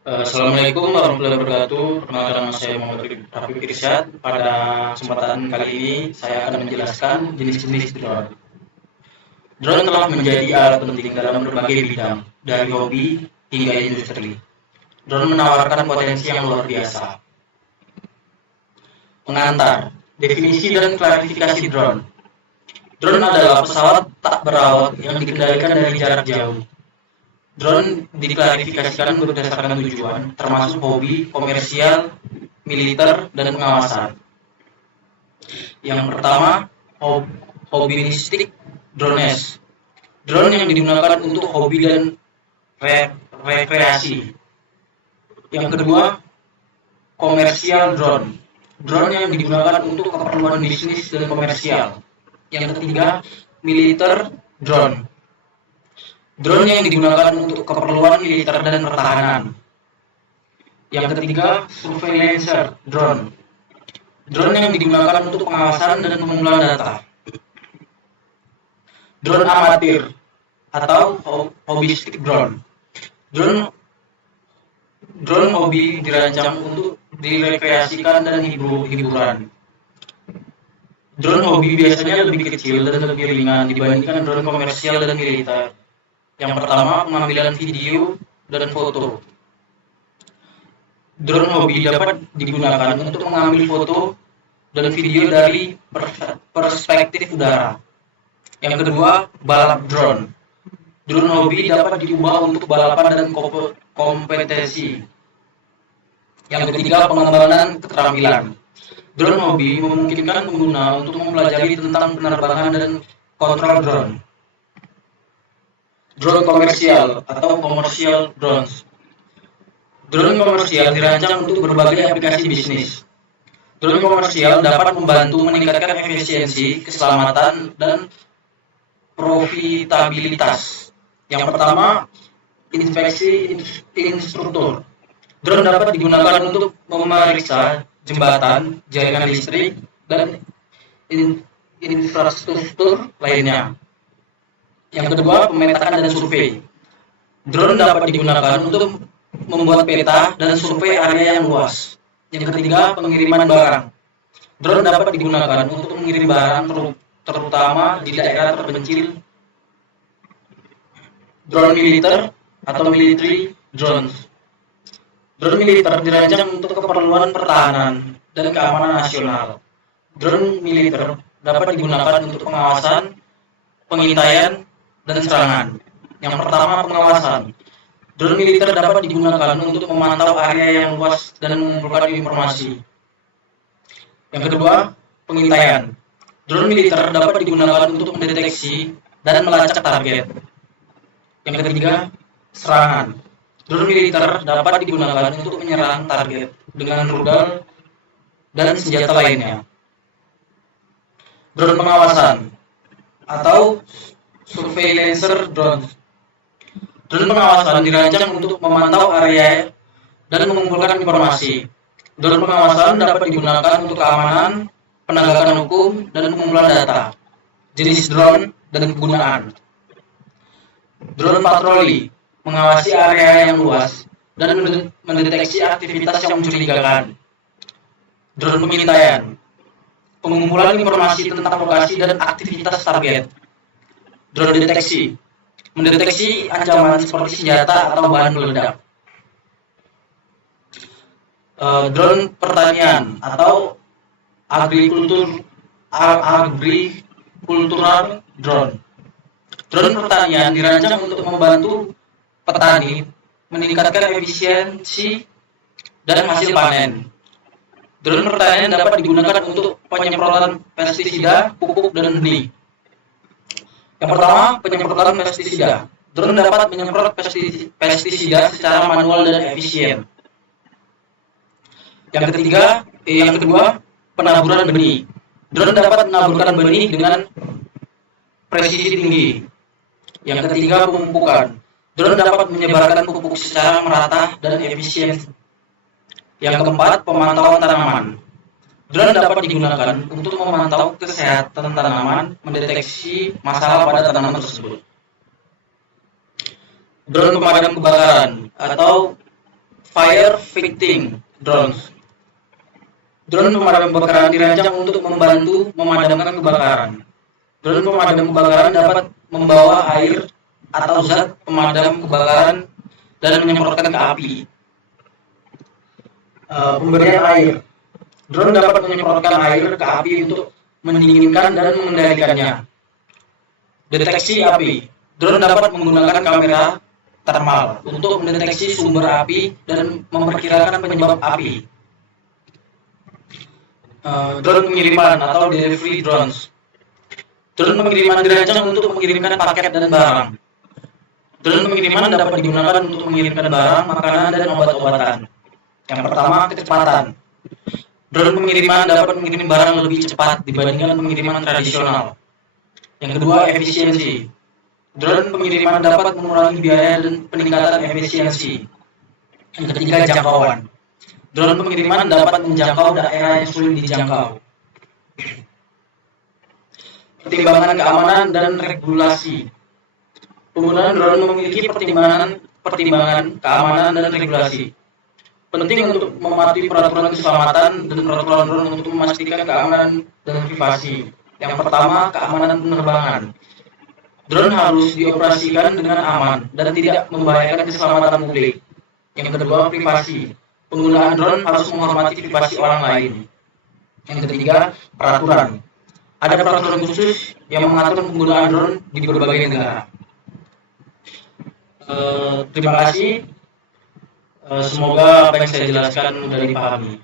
Assalamualaikum warahmatullahi wabarakatuh. Perkenalkan nama saya Muhammad Rafiq Irsyad. Pada kesempatan kali ini saya akan menjelaskan jenis-jenis drone. Drone telah menjadi alat penting dalam berbagai bidang, dari hobi hingga industri. Drone menawarkan potensi yang luar biasa. Pengantar, definisi dan klarifikasi drone. Drone adalah pesawat tak berawak yang dikendalikan dari jarak jauh. Drone diklarifikasikan berdasarkan tujuan, termasuk hobi, komersial, militer, dan pengawasan. Yang pertama, hobiistik drones. Drone yang digunakan untuk hobi dan rekreasi. Yang kedua, komersial drone. Drone yang digunakan untuk keperluan bisnis dan komersial. Yang ketiga, militer drone. Drone yang digunakan untuk keperluan militer dan pertahanan. Yang ketiga, surveillance drone. Drone yang digunakan untuk pengawasan dan pengumpulan data. Drone amatir atau hobbyistic drone. Drone hobi dirancang untuk direkreasikan dan hiburan. Drone hobi biasanya lebih kecil dan lebih ringan dibandingkan drone komersial dan militer. Yang pertama, pengambilan video dan foto. Drone hobi dapat digunakan untuk mengambil foto dan video dari perspektif udara. Yang kedua, balap drone. Drone hobi dapat diubah untuk balapan dan kompetisi. Yang ketiga, pengembangan keterampilan. Drone hobi memungkinkan pengguna untuk mempelajari tentang penerbangan dan kontrol drone. Drone komersial atau commercial drones. Drone komersial dirancang untuk berbagai aplikasi bisnis. Drone komersial dapat membantu meningkatkan efisiensi, keselamatan, dan profitabilitas. Yang pertama, inspeksi instruktur. Drone dapat digunakan untuk memeriksa jembatan, jaringan listrik, dan infrastruktur lainnya. Yang kedua, pemetaan dan survei. Drone dapat digunakan untuk membuat peta dan survei area yang luas. Yang ketiga, pengiriman barang. Drone dapat digunakan untuk mengirim barang terutama di daerah terpencil. Drone militer atau military drones. Drone militer dirancang untuk keperluan pertahanan dan keamanan nasional. Drone militer dapat digunakan untuk pengawasan, pengintaian, dan serangan. Yang pertama, pengawasan. Drone militer dapat digunakan untuk memantau area yang luas dan mengumpulkan informasi. Yang kedua, pengintaian. Drone militer dapat digunakan untuk mendeteksi dan melacak target. Yang ketiga, serangan. Drone militer dapat digunakan untuk menyerang target dengan rudal dan senjata lainnya. Drone pengawasan atau surveillance drone. Drone pengawasan dirancang untuk memantau area dan mengumpulkan informasi. Drone pengawasan dapat digunakan untuk keamanan, penegakan hukum, dan pengumpulan data. Jenis drone dan kegunaan. Drone patroli mengawasi area yang luas dan mendeteksi aktivitas yang mencurigakan. Drone pengintaian pengumpulan informasi tentang lokasi dan aktivitas target. Drone deteksi mendeteksi ancaman seperti senjata atau bahan peledak. Drone pertanian atau agrikultural drone. Drone pertanian dirancang untuk membantu petani meningkatkan efisiensi dan hasil panen. Drone pertanian dapat digunakan untuk penyemprotan pestisida, pupuk, dan benih. Yang pertama, penyemprotan pestisida. Drone dapat menyemprot pestisida secara manual dan efisien. Yang kedua, penaburan benih. Drone dapat menaburkan benih dengan presisi tinggi. Yang ketiga, pemupukan. Drone dapat menyebarkan pupuk secara merata dan efisien. Yang keempat, pemantauan tanaman. Drone dapat digunakan untuk memantau kesehatan tanaman, mendeteksi masalah pada tanaman tersebut. Drone pemadam kebakaran atau firefighting drones. Drone pemadam kebakaran dirancang untuk membantu memadamkan kebakaran. Drone pemadam kebakaran dapat membawa air atau zat pemadam kebakaran dan menyemprotkan ke api. Pemberian air. Drone dapat menyemprotkan air ke api untuk mendinginkan dan mengendalikannya. Deteksi api. Drone dapat menggunakan kamera thermal untuk mendeteksi sumber api dan memperkirakan penyebab api. Drone pengiriman atau delivery drones. Drone pengiriman dirancang untuk mengirimkan paket dan barang. Drone pengiriman dapat digunakan untuk mengirimkan barang, makanan, dan obat-obatan. Yang pertama, kecepatan. Drone pengiriman dapat mengirim barang lebih cepat dibandingkan pengiriman tradisional. Yang kedua, efisiensi. Drone pengiriman dapat mengurangi biaya dan peningkatan efisiensi. Yang ketiga, jangkauan. Drone pengiriman dapat menjangkau daerah yang sulit dijangkau. Pertimbangan keamanan dan regulasi. Penggunaan drone memiliki pertimbangan keamanan dan regulasi. Penting untuk mematuhi peraturan keselamatan dan peraturan drone untuk memastikan keamanan dan privasi. Yang pertama, keamanan penerbangan. Drone harus dioperasikan dengan aman dan tidak membahayakan keselamatan publik. Yang kedua, privasi. Penggunaan drone harus menghormati privasi orang lain. Yang ketiga, peraturan. Ada peraturan khusus yang mengatur penggunaan drone di berbagai negara. Terima kasih. Semoga apa yang saya jelaskan mudah dipahami.